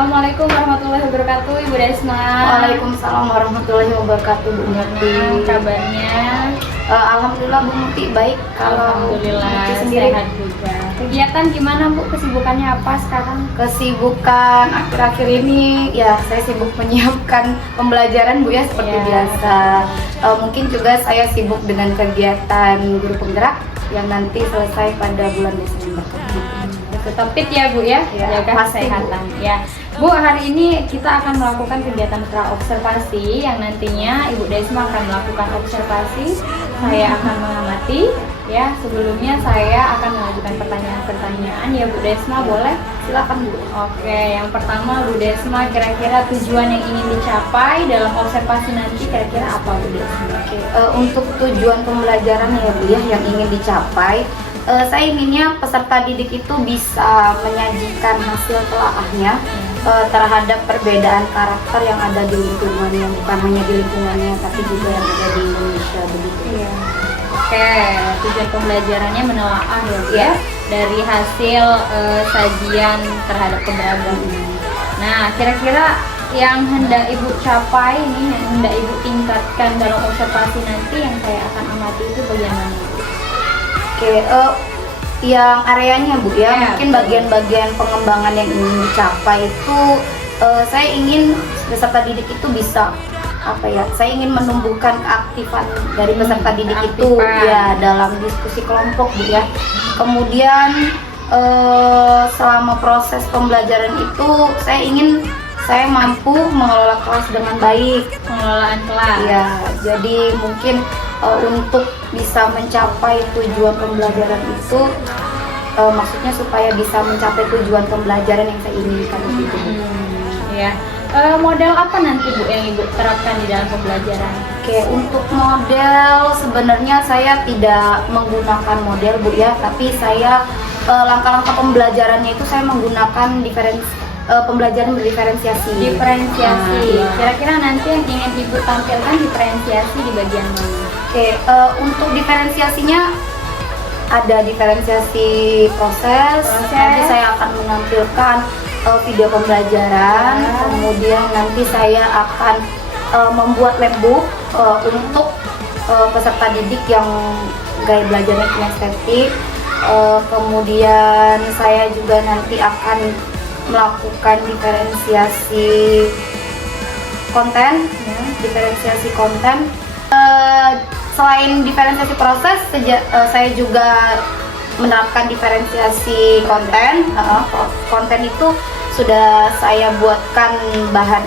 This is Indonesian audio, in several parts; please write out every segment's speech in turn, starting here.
Assalamualaikum warahmatullahi wabarakatuh, Ibu Desma. Waalaikumsalam warahmatullahi wabarakatuh, Bu Muti. Kabarnya? Alhamdulillah Bu Muti baik. Kalau Alhamdulillah Muti sendiri sehat juga. Kegiatan gimana Bu? Kesibukannya apa sekarang? Kesibukan akhir-akhir ini ya saya sibuk menyiapkan pembelajaran Bu ya seperti biasa. Mungkin juga saya sibuk dengan kegiatan guru penggerak yang nanti selesai pada bulan Desember. Tetap fit ya Bu ya, jaga kesehatan ya. Bu, hari ini kita akan melakukan kegiatan pra-observasi yang nantinya Ibu Desma akan melakukan observasi, saya akan mengamati ya. Sebelumnya saya akan mengajukan pertanyaan-pertanyaan ya Bu Desma, boleh? Silakan Bu. Oke, yang pertama Bu Desma, kira-kira tujuan yang ingin dicapai dalam observasi nanti kira-kira apa Bu Desma? Untuk tujuan pembelajaran ya Bu ya yang ingin dicapai, saya inginnya peserta didik itu bisa menyajikan hasil telaahnya terhadap perbedaan karakter yang ada di lingkungannya, bukan hanya di lingkungannya tapi juga yang ada di Indonesia begitu. Iya. Oke, tujuan pembelajarannya menelaah ya Bu ya, dari hasil sajian terhadap keberagaman. Nah, kira-kira yang hendak Ibu capai ini, yang hendak Ibu tingkatkan dalam observasi nanti yang saya akan amati itu bagaimana Bu? Oke, yang areanya Bu ya, mungkin betul. bagian-bagian pengembangan yang ingin dicapai itu saya ingin peserta didik itu bisa apa ya? Saya ingin menumbuhkan keaktifan dari peserta didik itu ya dalam diskusi kelompok Bu ya. Kemudian selama proses pembelajaran itu saya ingin saya mampu mengelola kelas dengan baik. Pengelolaan kelas. Ya, jadi mungkin untuk bisa mencapai tujuan pembelajaran itu maksudnya supaya bisa mencapai tujuan pembelajaran yang saya inginkan gitu. Ya. Model apa nanti Bu yang Ibu terapkan di dalam pembelajaran? Oke, untuk model sebenarnya saya tidak menggunakan model Bu ya, tapi saya langkah-langkah pembelajarannya itu saya menggunakan pembelajaran berdiferensiasi. Diferensiasi. Kira-kira nanti yang ingin Ibu tampilkan diferensiasi di bagian mana? Oke, untuk diferensiasinya ada diferensiasi proses. Nanti saya akan menampilkan video pembelajaran. Kemudian nanti saya akan membuat labbook untuk peserta didik yang gaya belajarnya kinestetik. Kemudian saya juga nanti akan melakukan diferensiasi konten. Selain diferensiasi proses, saya juga menerapkan diferensiasi konten. Konten itu sudah saya buatkan bahan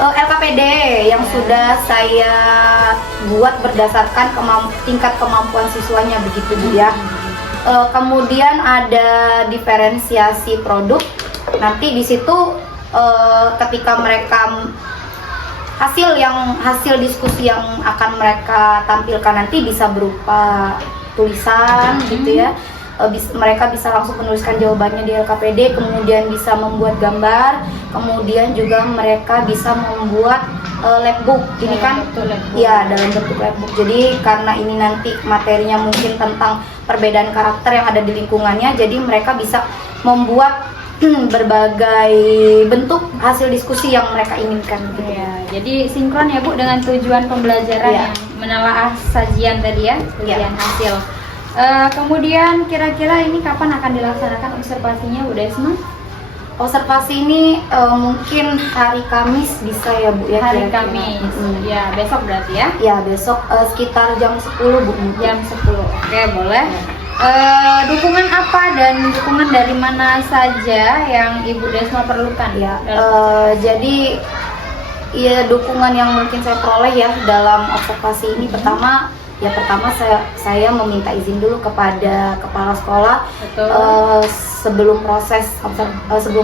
LKPD yang sudah saya buat berdasarkan tingkat kemampuan siswanya begitu Bu ya. Kemudian ada diferensiasi produk. Nanti di situ ketika mereka hasil diskusi yang akan mereka tampilkan nanti bisa berupa tulisan gitu ya. Mereka bisa langsung menuliskan jawabannya di LKPD, kemudian bisa membuat gambar, kemudian juga mereka bisa membuat labbook. Ini kan ya dalam bentuk labbook. Jadi karena ini nanti materinya mungkin tentang perbedaan karakter yang ada di lingkungannya, jadi mereka bisa membuat berbagai bentuk hasil diskusi yang mereka inginkan gitu. Ya, jadi sinkron ya Bu dengan tujuan pembelajaran yang menelaah sajian tadi ya, sajian hasil. Kemudian kira-kira ini kapan akan dilaksanakan observasinya Bu Desma? Observasi ini mungkin hari Kamis bisa ya Bu ya. Hari Kamis. Ya, besok berarti ya? Ya, besok sekitar jam 10 Bu. Jam 10. Oke, boleh. Dukungan apa dan dukungan dari mana saja yang Ibu Desma perlukan ya? Jadi ya dukungan yang mungkin saya peroleh ya dalam observasi ini pertama saya meminta izin dulu kepada kepala sekolah sebelum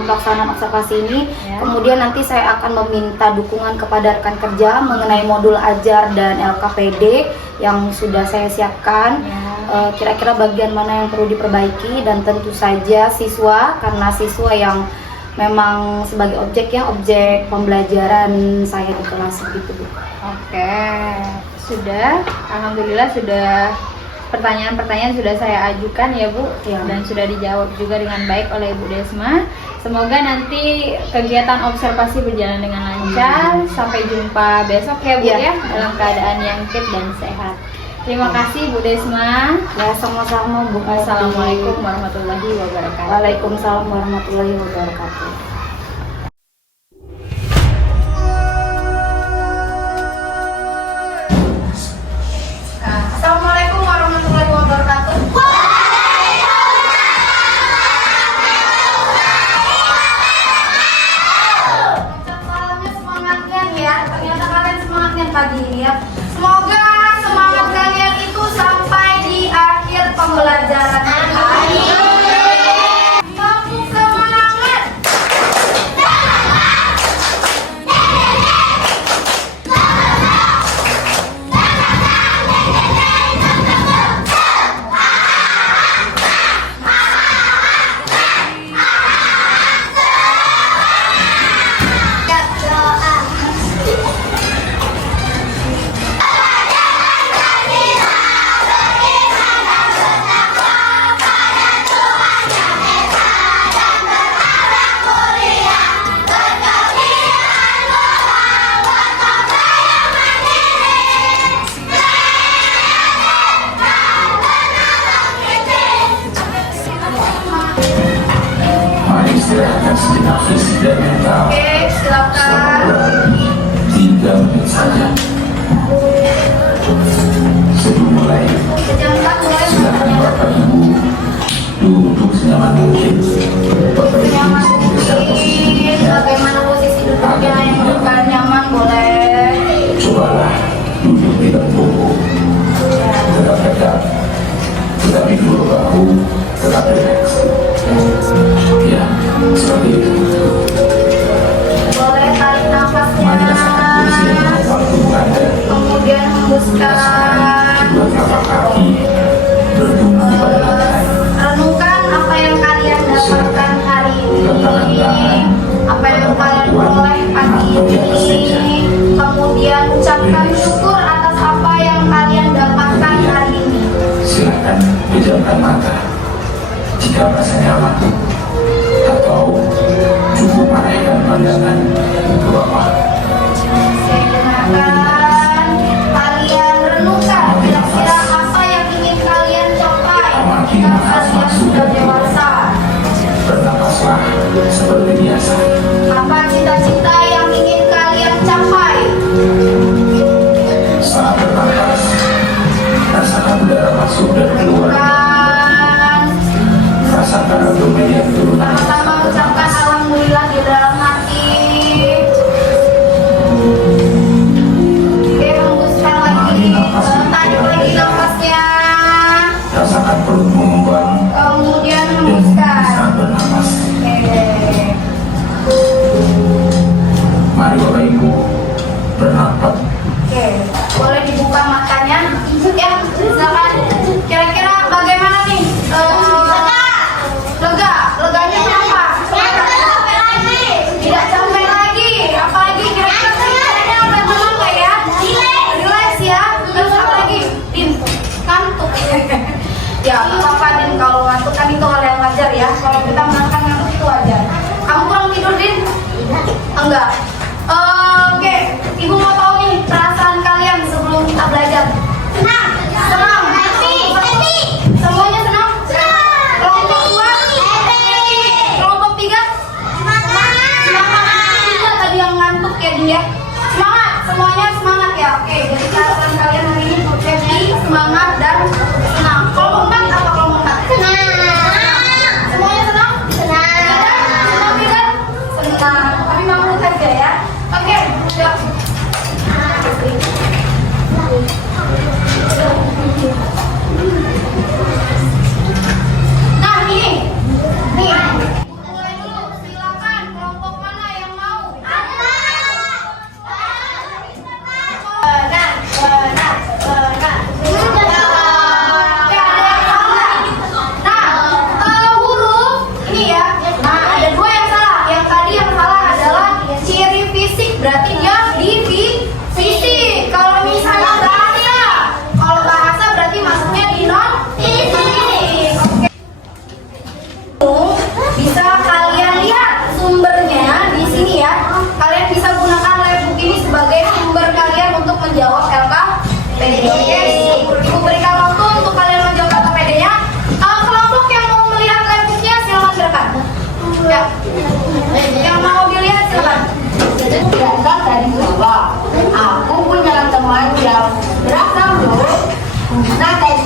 pelaksanaan observasi ini. Kemudian nanti saya akan meminta dukungan kepada rekan kerja mengenai modul ajar dan LKPD yang sudah saya siapkan. Kira-kira bagian mana yang perlu diperbaiki, dan tentu saja siswa, karena siswa yang memang sebagai objek pembelajaran saya di kelas gitu Bu. Oke, sudah, alhamdulillah sudah pertanyaan-pertanyaan sudah saya ajukan ya Bu, dan sudah dijawab juga dengan baik oleh Ibu Desma. Semoga nanti kegiatan observasi berjalan dengan lancar. Sampai jumpa besok ya Bu ya, dalam keadaan yang fit dan sehat. Terima kasih Bu Desma. Ya, sama-sama Bu. Wassalamualaikum warahmatullahi wabarakatuh. Waalaikumsalam warahmatullahi wabarakatuh. Assalamualaikum warahmatullahi wabarakatuh. Salamnya semangatnya ya. Ternyata kalian semangatnya pagi ini ya. Semoga semangat kalian itu sampai di akhir pembelajaran ini. Mampu semangat. Mari istirahatkan sejenak fisik dan mental. Oke, silakan. Selama 3 menit saja. Sebelum mulai, Jangan mulai silakan Bapak Ibu duduk senyaman mungkin. Bapak Ibu nyaman bergeser posisi mungkin. duduknya. Bagaimana posisi duduknya yang menurut nyaman boleh. Cobalah duduk tidak bungkuk, tetap tegak, tetapi dua bahu tetap rileks. Ya, seperti itu. Boleh tarik nafasnya. Mari rasakan kursi yang menopang tubuh Anda. Kemudian hembuskan. Kedua telapak kaki bertumbuh pada lantai. Renungkan apa yang kalian dapatkan hari ini, apa yang kalian peroleh pagi ini. Kemudian ucapkan syukur atas apa yang kalian dapatkan hari ini. Silakan pejamkan mata jika merasa nyaman, atau cukup arahkan pandangan ke bawah. Saya dengarkan kalian renungkan kira-kira apa yang ingin kalian capai ketika kalian sudah dewasa. Bernapaslah seperti biasa. Apa cita-cita yang ingin kalian capai? Saat bernapas, rasakan udara masuk dan keluar. Renungkan. Rasakan abdomen yang turun. Sama-sama ucapkan alhamdulillah di dalam hati. Oke, hembuskan lagi. Tarik lagi nafasnya. Rasakan perut mengembang Kemudian dan hembuskan. saat bernapas. Oke. Mari Bapak Ibu bernapas. Oke, boleh dibuka matanya. Ya, silakan. Kira-kira bagaimana nih? Lega. Leganya kenapa? Tidak capek lagi. Apalagi kira-kira kayaknya udah tenang nggak ya? Relax ya. Terus apa lagi? Din, ngantuk. Ya, nggak apa-apa Din. Kalau ngantuk kan itu hal yang wajar ya. Kalau kita merasakan ngantuk itu wajar. Kamu kurang tidur Din? Enggak. Oke, Ibu mau tahu nih perasaan kalian sebelum kita belajar. Senang. Happy. Semuanya senang. Kelompok 2 happy. Kelompok 3 semangat. Tidak tadi yang ngantuk ya dia. Semangat. Semuanya semangat ya. Oke, jadi perasaan kalian hari ini happy, semangat dan senang. Kelompok 4 apa kelompok 4? Semuanya senang? Senang tidak? Senang. Tapi mau saja ya. Oke, siap. Nah, ini. Nih. Mulai dulu. Silakan. Kelompok mana yang mau? Benar.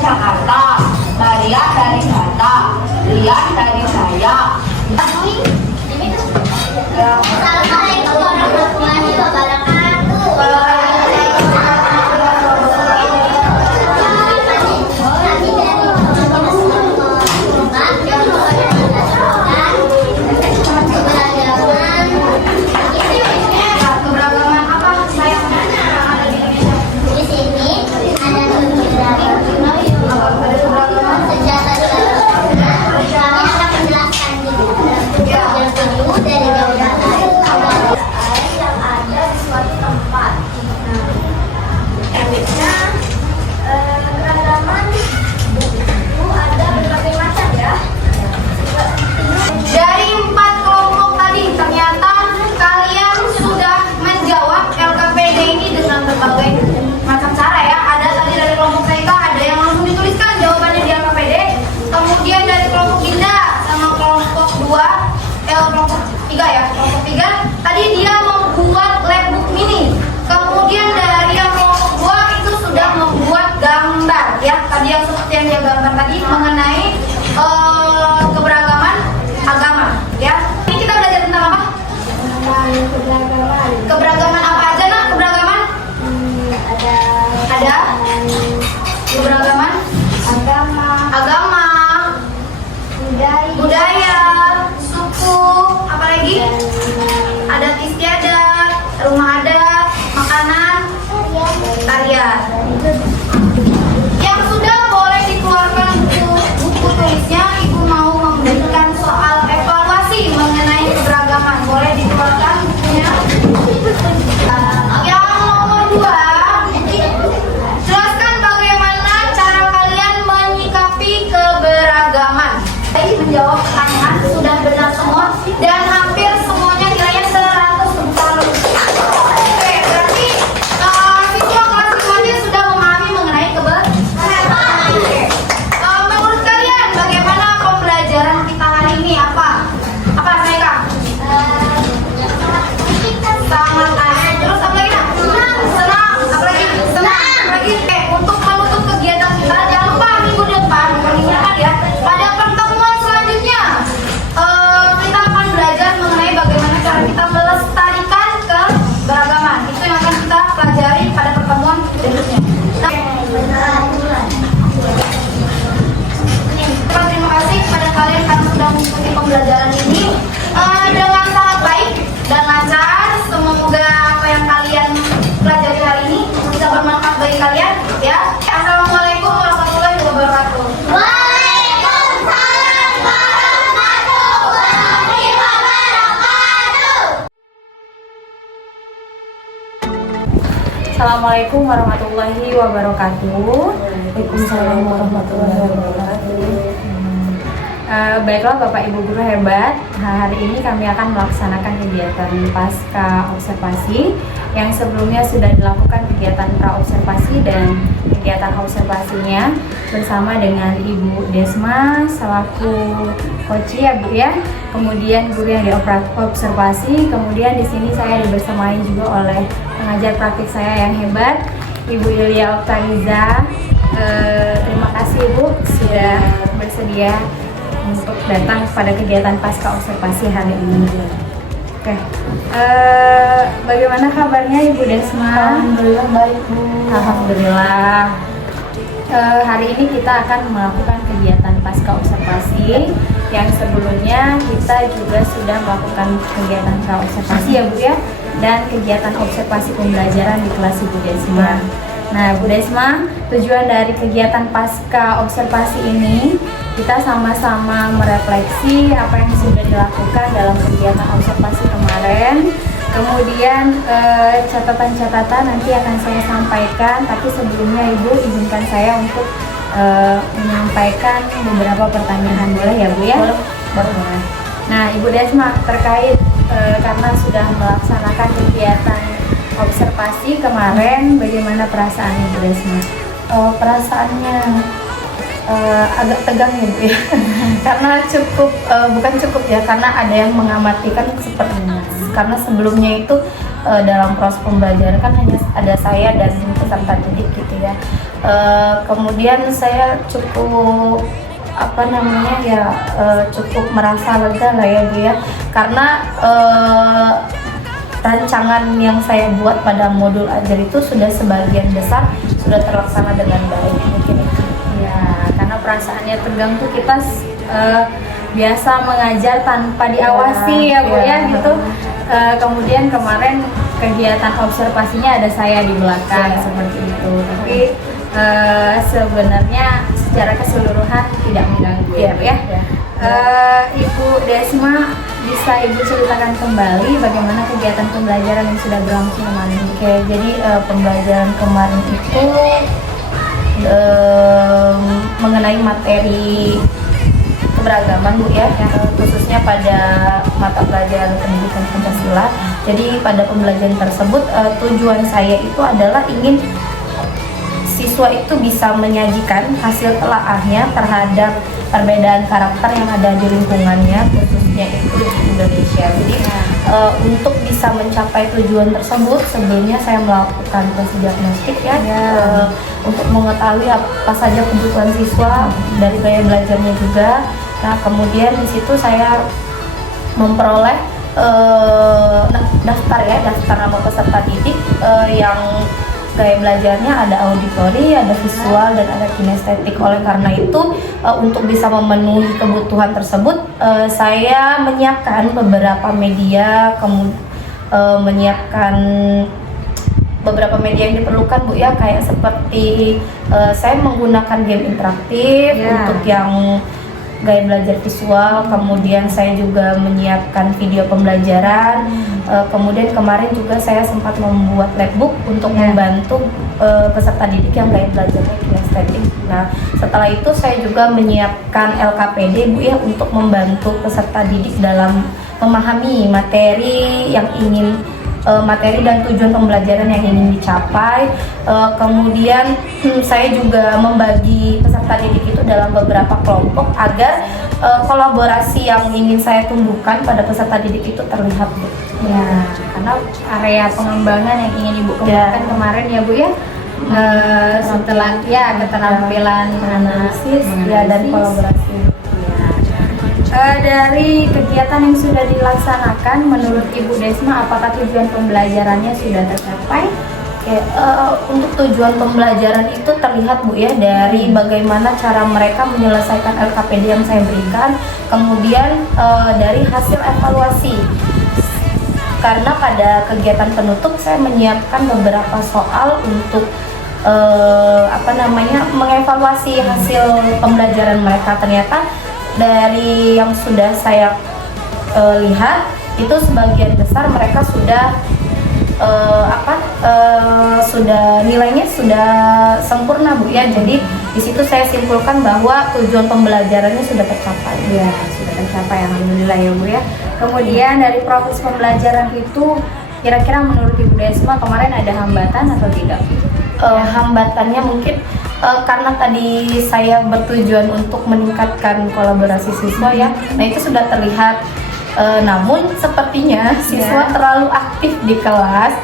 Jakarta, Maria dari Batak, Lian dari saya. Assalamualaikum warahmatullahi wabarakatuh. Kami dari Keberagaman apa sayang? di sini ada keberagaman senjata di dalam. Kami akan menjelaskan dulu. Yang kedua dari Jawa Barat yang ada di suatu tempat. Selanjutnya keragaman buku ada berbagai macam ya. Dari 4 kelompok tadi ternyata kalian sudah menjawab LKPD ini dengan berbagai macam cara ya. Ada tadi dari kelompok TK ada yang langsung dituliskan jawabannya di LKPD. Kemudian dari kelompok Dinda sama kelompok 2, kelompok 3 ya. Kelompok 3 tadi dia membuat labbook mini. Kemudian dari yang kelompok 2 itu sudah membuat gambar ya. Tadi yang seperti yang dia gambar tadi mengenai keberagaman agama ya. Ini kita belajar tentang apa? Keberagaman apa aja nak? Keberagaman? Ada keberagaman agama, budaya, suku, apa lagi? Adat istiadat, rumah adat, makanan, tarian. Yang sudah boleh dikeluarkan buku tulisnya. Ibu mau memberikan soal evaluasi mengenai keberagaman. Boleh dikeluarkan bukunya. Yang nomor 2, jelaskan bagaimana cara kalian menyikapi keberagaman. Jadi menjawab pertanyaan sudah benar semua dan hampir semuanya nilainya 100 bukan lebih. Oke, berarti siswa kelas 5 ini sudah memahami mengenai keberagaman. Oke. Menurut kalian bagaimana pembelajaran kita hari ini? Apa mereka? Sangat asik. Terus apa lagi? Senang. Apa lagi? Senang. Apa lagi? Untuk menutup kegiatan kita jangan lupa minggu depan ya. Pada pertemuan selanjutnya kita akan belajar mengenai bagaimana cara kita melestarikan keberagaman. Itu yang akan kita pelajari pada pertemuan berikutnya. Terima kasih kepada kalian karena sudah mengikuti pembelajaran ini dengan sangat baik dan lancar. Semoga apa yang kalian pelajari hari ini bisa bermanfaat bagi kalian ya. Assalamualaikum warahmatullahi wabarakatuh. Waalaikumsalam warahmatullahi wabarakatuh. Assalamualaikum warahmatullahi wabarakatuh. Waalaikumsalam warahmatullahi wabarakatuh. Baiklah Bapak Ibu guru hebat, hari ini kami akan melaksanakan kegiatan pasca observasi yang sebelumnya sudah dilakukan kegiatan pra-observasi dan kegiatan observasinya bersama dengan Ibu Desma selaku koci ya Bu ya. Kemudian guru yang diobservasi, kemudian di sini saya dibersamai juga oleh pengajar praktik saya yang hebat, Ibu Yulia Oktaniza. Terima kasih Bu sudah bersedia untuk datang pada kegiatan pasca observasi hari ini. Oke, bagaimana kabarnya Ibu Desma? Alhamdulillah baik Bu. Alhamdulillah. Hari ini kita akan melakukan kegiatan pasca observasi yang sebelumnya kita juga sudah melakukan kegiatan pra observasi ya Bu ya, dan kegiatan observasi pembelajaran di kelas Ibu Desma. Nah Bu Desma, tujuan dari kegiatan pasca observasi ini kita sama-sama merefleksi apa yang sudah dilakukan dalam kegiatan observasi kemarin. Kemudian catatan-catatan nanti akan saya sampaikan, tapi sebelumnya Ibu izinkan saya untuk menyampaikan beberapa pertanyaan, boleh ya Bu ya? Boleh. Nah Ibu Desma, terkait karena sudah melaksanakan kegiatan observasi kemarin, bagaimana perasaan Ibu Desma? Perasaannya agak tegang ya Bu ya. Karena bukan cukup ya, karena ada yang mengamati kan sepertinya. Karena sebelumnya itu dalam proses pembelajaran kan hanya ada saya dan peserta didik gitu ya. Kemudian saya cukup cukup merasa lega lah ya Bu ya, karena rancangan yang saya buat pada modul ajar itu sudah sebagian besar sudah terlaksana dengan baik mungkin itu. Ya, karena perasaannya tegang tuh kita biasa mengajar tanpa diawasi ya Bu ya gitu. Kemudian kemarin kegiatan observasinya ada saya di belakang seperti itu. Tapi sebenarnya secara keseluruhan tidak mengganggu ya Bu ya. Ibu Desma, bisa Ibu ceritakan kembali bagaimana kegiatan pembelajaran yang sudah berlangsung kemarin? Oke, jadi pembelajaran kemarin itu mengenai materi keberagaman Bu ya, khususnya pada mata pelajaran pendidikan Pancasila. Jadi pada pembelajaran tersebut tujuan saya itu adalah ingin siswa itu bisa menyajikan hasil telaahnya terhadap perbedaan karakter yang ada di lingkungannya, khususnya itu di Indonesia. Jadi untuk bisa mencapai tujuan tersebut, sebelumnya saya melakukan proses diagnostik ya, untuk mengetahui apa saja kebutuhan siswa dari gaya belajarnya juga. Nah, kemudian di situ saya memperoleh daftar nama peserta didik yang gaya belajarnya ada auditori, ada visual, dan ada kinestetik. Oleh karena itu, untuk bisa memenuhi kebutuhan tersebut, saya menyiapkan beberapa media, menyiapkan beberapa media yang diperlukan Bu ya, kayak seperti saya menggunakan game interaktif untuk yang gaya belajar visual, kemudian saya juga menyiapkan video pembelajaran, kemudian kemarin juga saya sempat membuat labbook untuk membantu peserta didik yang gaya belajarnya kinestetik. Nah, setelah itu saya juga menyiapkan LKPD Bu ya, untuk membantu peserta didik dalam memahami materi dan tujuan pembelajaran yang ingin dicapai. Kemudian saya juga membagi peserta didik itu dalam beberapa kelompok agar kolaborasi yang ingin saya tumbuhkan pada peserta didik itu terlihat Bu. Ya, karena area pengembangan yang ingin Ibu kembangkan kemarin ya Bu ya, setelah ya keterampilan analisis dan kolaborasi. Dari kegiatan yang sudah dilaksanakan, menurut Ibu Desma, apakah tujuan pembelajarannya sudah tercapai? Oke, untuk tujuan pembelajaran itu terlihat Bu ya dari bagaimana cara mereka menyelesaikan LKPD yang saya berikan, kemudian dari hasil evaluasi. Karena pada kegiatan penutup saya menyiapkan beberapa soal untuk mengevaluasi hasil pembelajaran mereka. Ternyata dari yang sudah saya lihat itu sebagian besar mereka sudah nilainya sudah sempurna Bu ya. Jadi di situ saya simpulkan bahwa tujuan pembelajarannya sudah tercapai. Ya, sudah tercapai, alhamdulillah ya Bu ya. Kemudian dari proses pembelajaran itu, kira-kira menurut Ibu Desma kemarin ada hambatan atau tidak? Hambatannya mungkin karena tadi saya bertujuan untuk meningkatkan kolaborasi siswa ya. Nah, itu sudah terlihat. Namun sepertinya siswa terlalu aktif di kelas.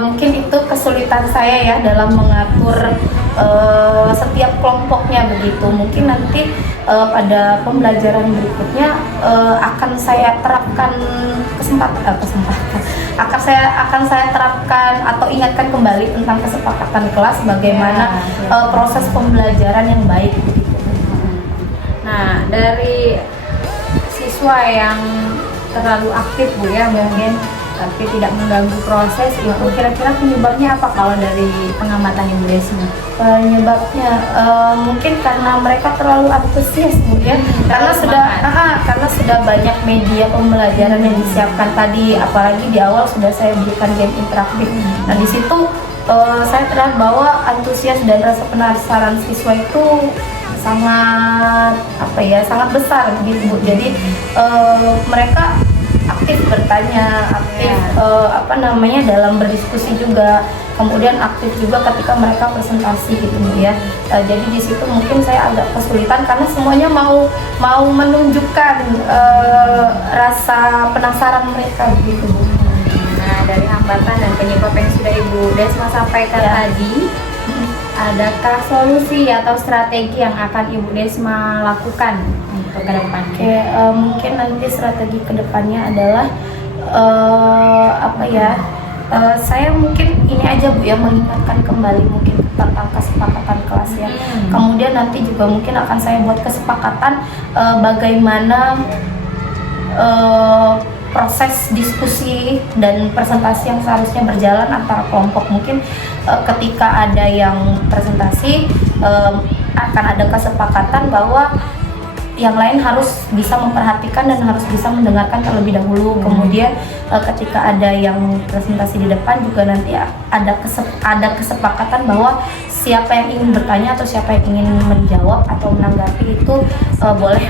Mungkin itu kesulitan saya ya dalam mengatur setiap kelompoknya begitu. Mungkin nanti pada pembelajaran berikutnya akan saya terapkan akan saya terapkan atau ingatkan kembali tentang kesepakatan kelas bagaimana proses pembelajaran yang baik begitu. Nah, dari siswa yang terlalu aktif Bu ya, mungkin tapi tidak mengganggu proses, itu kira-kira penyebabnya apa kalau dari pengamatan Ibu Desma? Penyebabnya mungkin karena mereka terlalu antusias Bu ya, karena sudah banyak media pembelajaran yang disiapkan tadi, apalagi di awal sudah saya berikan game interaktif. Nah, di situ saya terlihat bahwa antusias dan rasa penasaran siswa itu sangat besar gitu Bu. Jadi mereka aktif bertanya, aktif dalam berdiskusi juga. kemudian aktif juga ketika mereka presentasi gitu Bu ya. Jadi di situ mungkin saya agak kesulitan karena semuanya mau menunjukkan rasa penasaran mereka gitu Bu. Nah, dari hambatan dan penyebab yang sudah Ibu Desma sampaikan tadi, adakah solusi atau strategi yang akan Ibu Desma lakukan untuk ke depan? Oke, mungkin nanti strategi kedepannya adalah saya mungkin ini aja Bu ya, mengingatkan kembali mungkin tentang kesepakatan kelas ya. Kemudian nanti juga mungkin akan saya buat kesepakatan bagaimana proses diskusi dan presentasi yang seharusnya berjalan antara kelompok. Mungkin ketika ada yang presentasi akan ada kesepakatan bahwa yang lain harus bisa memperhatikan dan harus bisa mendengarkan terlebih dahulu. Kemudian ketika ada yang presentasi di depan juga nanti ada kesepakatan bahwa siapa yang ingin bertanya atau siapa yang ingin menjawab atau menanggapi itu boleh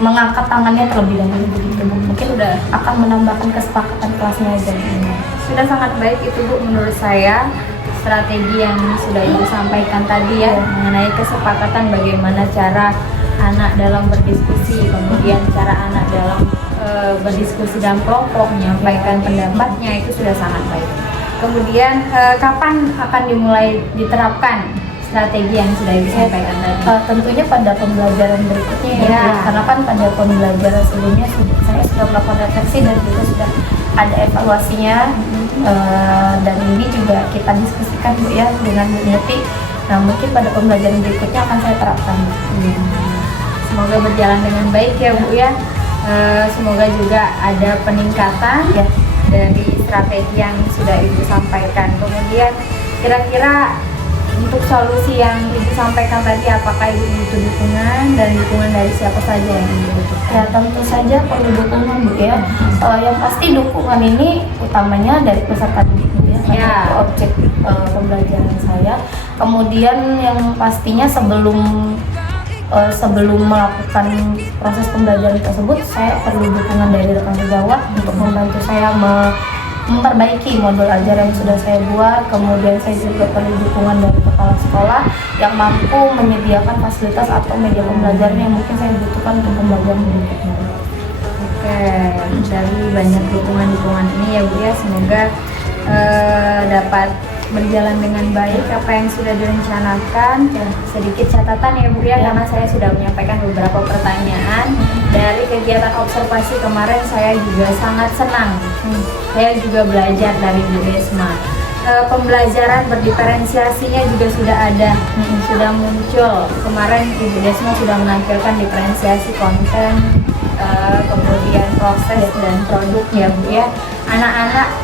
mengangkat tangannya terlebih dahulu begitu. Mungkin udah akan menambahkan kesepakatan kelasnya aja. Sudah sangat baik itu Bu menurut saya, strategi yang sudah Ibu sampaikan tadi ya, mengenai kesepakatan bagaimana cara anak dalam berdiskusi, kemudian cara anak dalam berdiskusi dalam kelompok, menyampaikan pendapatnya, itu sudah sangat baik. Kemudian kapan akan dimulai diterapkan strategi yang sudah Ibu sampaikan tadi? Tentunya pada pembelajaran berikutnya ya. Karena kan pada pembelajaran sebelumnya saya sudah melakukan refleksi dan juga sudah ada evaluasinya. Dan ini juga kita diskusikan Bu ya dengan Bu Neti. Nah, mungkin pada pembelajaran berikutnya akan saya terapkan. Semoga berjalan dengan baik ya Bu ya. Semoga juga ada peningkatan ya dari strategi yang sudah Ibu sampaikan. Kemudian kira-kira untuk solusi yang Ibu sampaikan tadi, apakah Ibu butuh dukungan dan dukungan dari siapa saja yang Ibu butuhkan? Ya, tentu saja perlu dukungan Bu ya. Yang pasti dukungan ini utamanya dari peserta didik Bu ya. Itu objek pembelajaran saya. Kemudian yang pastinya sebelum melakukan proses pembelajaran tersebut, saya perlu dukungan dari rekan sejawat untuk membantu saya memperbaiki modul ajar yang sudah saya buat. Kemudian saya juga perlu dukungan dari kepala sekolah yang mampu menyediakan fasilitas atau media pembelajaran yang mungkin saya butuhkan untuk pembelajaran berikutnya. Oke, dari banyak dukungan ini ya Bu ya, semoga dapat berjalan dengan baik apa yang sudah direncanakan. Sedikit catatan ya Bu ya, karena saya sudah menyampaikan beberapa pertanyaan. Dari kegiatan observasi kemarin saya juga sangat senang. Saya juga belajar dari Bu Desma. Pembelajaran berdiferensiasinya juga sudah ada, sudah muncul. Kemarin Ibu Desma sudah menampilkan diferensiasi konten, kemudian proses dan produk ya Bu ya. Anak-anak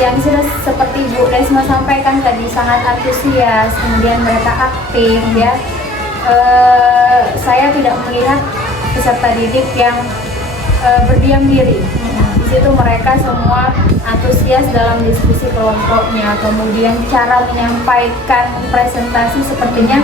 yang sudah seperti Bu Desma sampaikan tadi sangat antusias, kemudian mereka aktif ya. Saya tidak melihat peserta didik yang berdiam diri. Di situ mereka semua antusias dalam diskusi kelompoknya. Kemudian cara menyampaikan presentasi sepertinya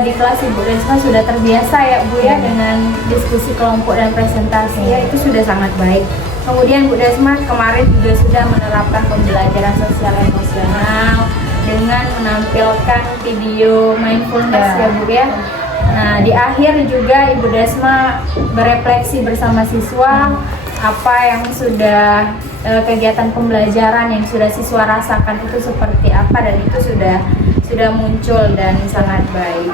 di kelas Ibu Desma sudah terbiasa ya Bu ya dengan diskusi kelompok dan presentasi ya, itu sudah sangat baik. Kemudian Bu Desma kemarin juga sudah menerapkan pembelajaran sosial emosional dengan menampilkan video mindfulness ya Bu ya. Nah, di akhir juga Ibu Desma berefleksi bersama siswa apa yang sudah kegiatan pembelajaran yang sudah siswa rasakan itu seperti apa, dan itu sudah muncul dan sangat baik.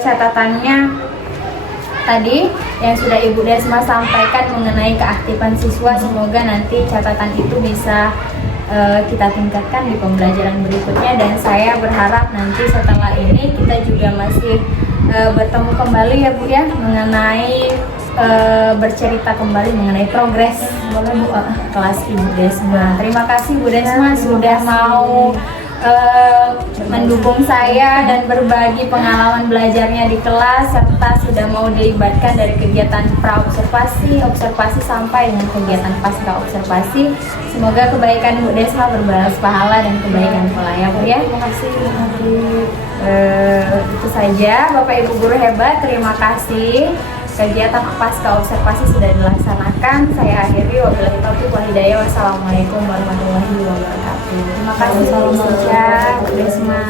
Catatannya tadi yang sudah Ibu Desma sampaikan mengenai keaktifan siswa, semoga nanti catatan itu bisa kita tingkatkan di pembelajaran berikutnya, dan saya berharap nanti setelah ini kita juga masih bertemu kembali ya Bu ya, mengenai bercerita kembali mengenai progres kelas Ibu Desma. Terima kasih Bu Desma sudah mau mendukung saya dan berbagi pengalaman belajarnya di kelas, serta sudah mau dilibatkan dari kegiatan pra-observasi, observasi sampai dengan kegiatan pasca observasi. Semoga kebaikan Bu Desma berbalas pahala dan kebaikan pula ya Bu ya. Terima kasih. Itu saja Bapak Ibu guru hebat, terima kasih. kegiatan pasca observasi sudah dilaksanakan. Saya akhiri, wabillahi taufiq wal hidayah. Wassalamualaikum warahmatullahi wabarakatuh. Terima kasih Bu Risha, Bu Desma.